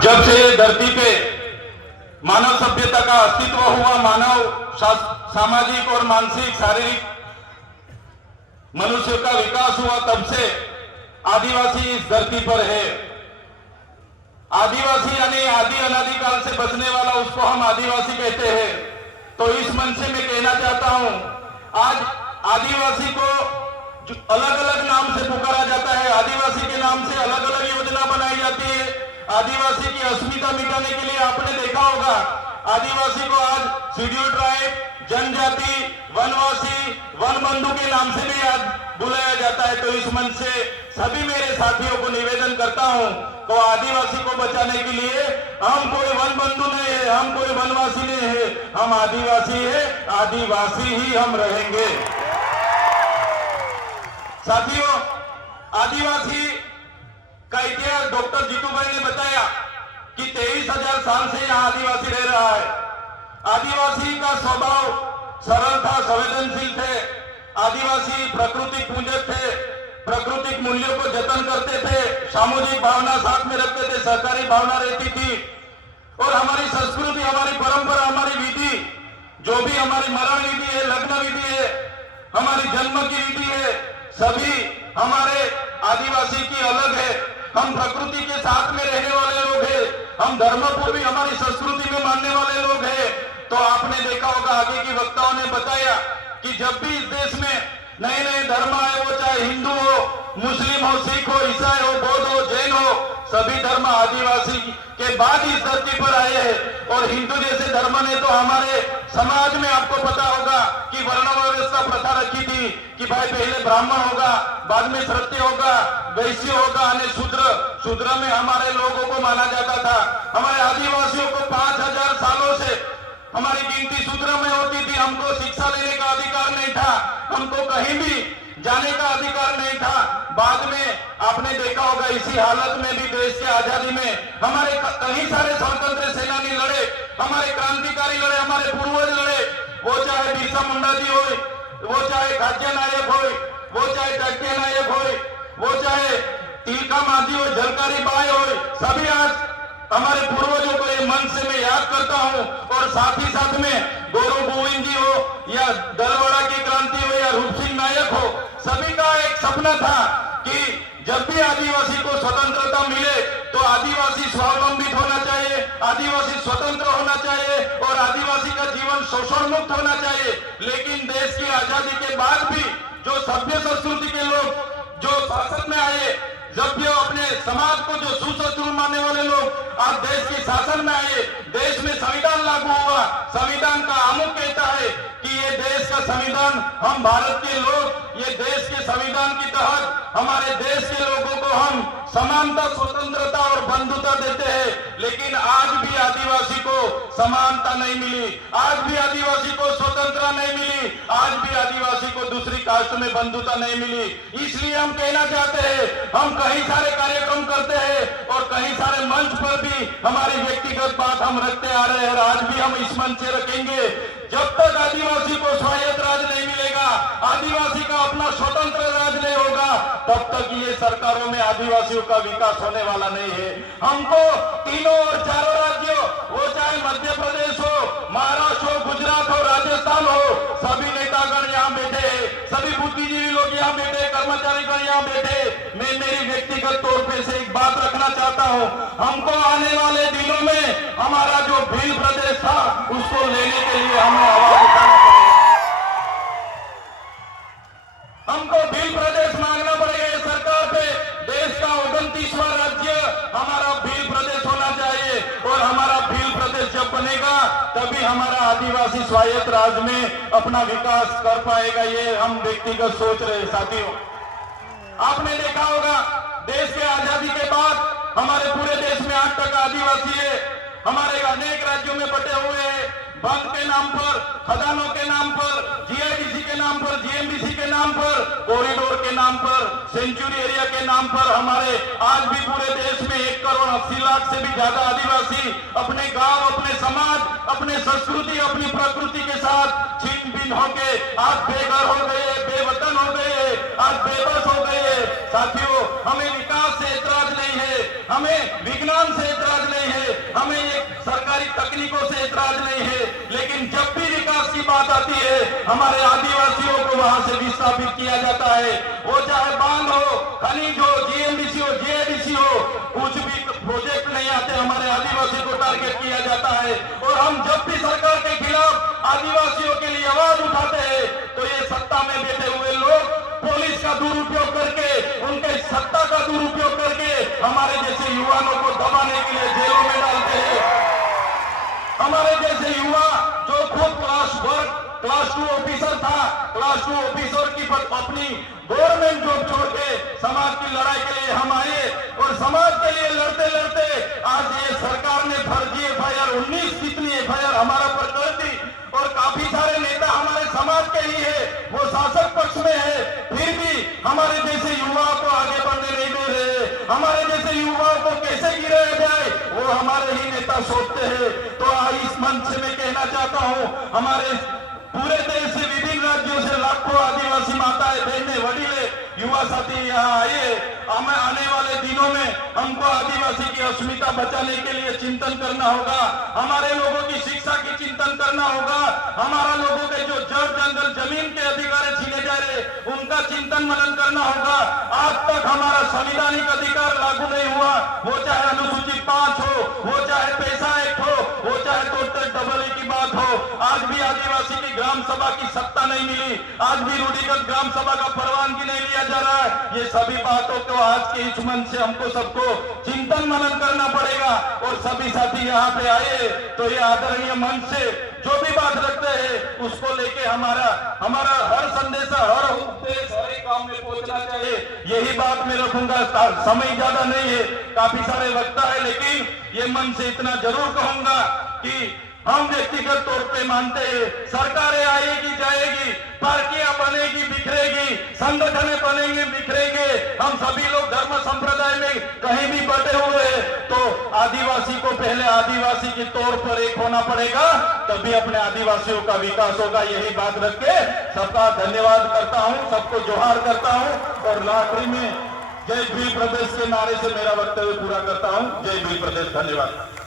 जब से धरती पे मानव सभ्यता का अस्तित्व हुआ, मानव सामाजिक और मानसिक शारीरिक मनुष्य का विकास हुआ, तब से आदिवासी इस धरती पर है। आदिवासी यानी आदि अनादिकाल से बसने वाला, उसको हम आदिवासी कहते हैं। तो इस मन से मैं कहना चाहता हूं, आज आदिवासी को अलग अलग नाम से पुकारा जाता है, आदिवासी के नाम से अलग अलग योजना बनाई जाती है। आदिवासी की अस्मिता मिटाने के लिए आपने देखा होगा, आदिवासी को आज शेड्यूल ट्राइब, जनजाति, वनवासी, वन बंधु के नाम से भी आज बुलाया जाता है। तो इस मन से सभी मेरे साथियों को निवेदन करता हूं, तो आदिवासी को बचाने के लिए हम कोई वन बंधु नहीं है, हम कोई वनवासी नहीं है, हम आदिवासी है, आदिवासी ही हम रहेंगे। साथियों, आदिवासी का इतिहास डॉक्टर जीतू भाई ने बताया कि 23,000 साल से यहाँ आदिवासी रह रहा है। आदिवासी का स्वभाव सरल था, संवेदनशील थे। आदिवासी प्राकृतिक पूजक थे, प्राकृतिक मूल्यों को जतन करते थे, सामूहिक भावना साथ में रखते थे, सहकारी भावना रहती थी। और हमारी संस्कृति, हमारी परंपरा, हमारी विधि, जो भी हमारी मरण विधि है, लग्न विधि है, हमारी जन्म की विधि है, सभी हमारे आदिवासी की अलग है। हम प्रकृति के साथ में रहने वाले लोग हैं, हम धर्म को भी हमारी संस्कृति में मानने वाले लोग हैं। तो आपने देखा होगा, आगे की वक्ताओं ने बताया कि जब भी इस देश में नए नए धर्म आए, वो चाहे हिंदू हो, मुस्लिम हो, सिख हो, ईसाई हो, बौद्ध हो, जैन हो, सभी धर्म आदिवासी के बाद इस धरती पर आए हैं। और हिंदू जैसे धर्म ने तो हमारे समाज में, आपको पता होगा कि वर्ण व्यवस्था प्रथा रखी थी कि भाई पहले ब्राह्मण होगा, बाद में क्षत्रिय होगा, वैश्य होगा, अन्य शूद्र में हमारे लोगों को माना जाता था। हमारे आदिवासियों को 5,000 सालों से हमारी गिनती शूद्र में होती थी। हमको शिक्षा लेने का अधिकार नहीं था, हमको कहीं भी जाने का अधिकार नहीं था। बाद में आपने देखा होगा, इसी हालत में भी देश के आजादी में हमारे कई सारे स्वतंत्र सेनानी लड़े, हमारे क्रांतिकारी लड़े, हमारे पूर्वज लड़े। वो चाहे बिरसा मुंडा जी हो, वो चाहे खाद्य नायक हो, वो चाहे टक्के नायक हो, वो चाहे तिलका मांझी हो, झलकारी बाई हो, सभी आज हमारे पूर्वजों को ये मन से मैं याद करता हूं। और साथ ही साथ में गौरव गोविंद जी हो, या दलवाड़ा की क्रांति हो, या रूप सिंह नायक हो, सभी का एक सपना था कि जब भी आदिवासी को स्वतंत्रता मिले तो आदिवासी स्वावलंबित होना चाहिए, आदिवासी स्वतंत्र होना चाहिए और आदिवासी का जीवन शोषण मुक्त होना चाहिए। लेकिन देश की आजादी के बाद भी जो सभ्य संस्कृति के लोग जो शासन में आए, जब भी अपने समाज को जो सुसंस्कृत मानने वाले लोग आज देश के शासन में आए, देश में संविधान लागू हुआ। संविधान का आमुख कहता है कि ये देश का संविधान, हम भारत के लोग ये देश के संविधान के तहत हमारे देश के लोगों को हम समानता, स्वतंत्रता और बंधुता देते हैं। लेकिन आज भी आदिवासी को समानता नहीं मिली, आज भी आदिवासी को स्वतंत्रता नहीं मिली, आज भी आदिवासी को दूसरी कास्ट में बंधुता नहीं मिली। इसलिए हम कहना चाहते हैं, हम कई सारे कार्यक्रम करते हैं और कई सारे मंच पर भी हमारी व्यक्तिगत बात हम रखते आ रहे हैं और आज भी हम इस मंच से रखेंगे। जब तक आदिवासी को स्वायत्त राज नहीं मिलेगा, आदिवासी का अपना स्वतंत्र राज नहीं होगा, तब तक ये सरकारों में आदिवासियों का विकास होने वाला नहीं है। हमको तीनों और चारों राज्यों, वो चाहे मध्य प्रदेश हो, महाराष्ट्र हो, गुजरात हो, राजस्थान हो, सभी नेतागण यहाँ बैठे हैं, सभी बुद्धिजीवी लोग यहाँ बैठे, कर्मचारीगण यहाँ बैठे। मैं मेरी व्यक्तिगत तौर पे से एक बात रखना चाहता हूँ, हमको आने वाले दिनों में हमारा जो भील प्रदेश था उसको लेने के लिए हमें आवाज उठाना पड़ेगा। हमको भील प्रदेश मांगना पड़ेगा सरकार पे। देश का 29वां राज्य हमारा भील प्रदेश होना चाहिए और हमारा भील प्रदेश जब बनेगा तभी हमारा आदिवासी स्वायत्त राज में अपना विकास कर पाएगा। ये हम व्यक्तिगत सोच रहे साथियों। आपने देखा होगा, देश के आजादी के बाद हमारे पूरे देश में 8% आदिवासी है। हमारे अनेक राज्यों में बटे हुए हैं, बंद के नाम पर, खदानों के नाम पर, जीआईडीसी के नाम पर, जीएमडीसी के नाम पर, कॉरिडोर के नाम पर, सेंचुरी एरिया के नाम पर हमारे आज भी पूरे देश में 1,80,00,000 से भी ज्यादा आदिवासी अपने गांव, अपने समाज, अपने संस्कृति, अपनी प्रकृति के साथ छिन्न भिन्न होके आज बेघर हो गए, बेवतन हो गए, आज बेबस हो गए। साथियों, हमें विकास से ऐतराज नहीं है, हमें विज्ञान से ऐतराज नहीं है, सरकारी तकनीकों से एतराज नहीं है, लेकिन जब भी विकास की बात आती है हमारे आदिवासियों को वहां से विस्थापित किया जाता है। वो चाहे बांध हो, खनिज हो, जीएमडीसी हो, जेएडीसी हो, कुछ भी प्रोजेक्ट नहीं आते हमारे आदिवासी को टारगेट किया जाता है। और हम जब भी सरकार के खिलाफ आदिवासियों के लिए आवाज उठाते हैं तो ये सत्ता में बैठे हुए लोग पुलिस का दुरुपयोग करके, उनके सत्ता का दुरुपयोग करके हमारे जैसे युवाओं को दबाने के लिए जेलों में डालते हैं। हमारे जैसे युवा जो खुद क्लास 2 ऑफिसर था, क्लास 2 ऑफिसर की अपनी गवर्नमेंट जॉब छोड़ के समाज की लड़ाई के लिए हम आए और समाज के लिए लड़ते लड़ते आज ये सरकार ने फर्जी एफआईआर 19 कितनी एफआईआर हमारा पर कर दी। और काफी सारे नेता हमारे समाज के ही है, वो शासक पक्ष में है, फिर भी हमारे जैसे युवाओं को आगे बढ़ने नहीं दे रहे। हमारे जैसे युवाओं को कैसे गिराया जाए वो हमारे ही नेता सोचते हैं। तो इस मंच से मैं कहना चाहता हूँ, हमारे पूरे देश से विभिन्न राज्यों से लाखों आदिवासी माताएं, बहनें, वडीले, युवा साथी यहाँ आए। हमें आने वाले दिनों में हमको आदिवासी की अस्मिता बचाने के लिए चिंतन करना होगा, हमारे लोगों की शिक्षा की चिंतन करना होगा, हमारा लोगों के जो जड़ जंगल जमीन के अधिकार छीने जा रहे उनका चिंतन मनन करना होगा। आज तक हमारा संवैधानिक अधिकार लागू नहीं हुआ, वो चाहे अनुसूचित 5 हो, वो चाहे पैसा एक्ट हो, वो चाहे टोटल डबल ए की बात हो। आज भी आदिवासी की ग्राम सभा की सत्ता नहीं मिली, आज भी रूढ़िगत ग्राम सभा का परवानगी नहीं लिया जा रहा है। ये सभी बातों को आज के इस मंच से हमको सबको चिंतन मनन करना पड़ेगा। और सभी साथी यहाँ पे आए तो ये आदरणीय मंच से जो भी बात रखते हैं उसको लेके हमारा हर संदेशा, हर उपदेश, हर एक काम में पहुंचना चाहिए। यही बात मैं रखूंगा। समय ज्यादा नहीं है, काफी सारे वक्ता है, लेकिन ये मन से इतना जरूर कहूंगा कि हम व्यक्तिगत तौर पे मानते हैं सरकारें आएगी जाएगी, पार्टियां बनेगी बिखरेगी, संगठन बनेंगे बिखरेंगे, हम सभी लोग धर्म संप्रदाय में कहीं भी बटे हुए हैं, तो आदिवासी को पहले आदिवासी के तौर पर एक होना पड़ेगा, तभी अपने आदिवासियों का विकास होगा। यही बात रख के सबका धन्यवाद करता हूं, सबको जोहार करता हूं और आखिरी में जय भील प्रदेश के नारे से मेरा वक्तव्य पूरा करता हूं। जय भील प्रदेश, धन्यवाद।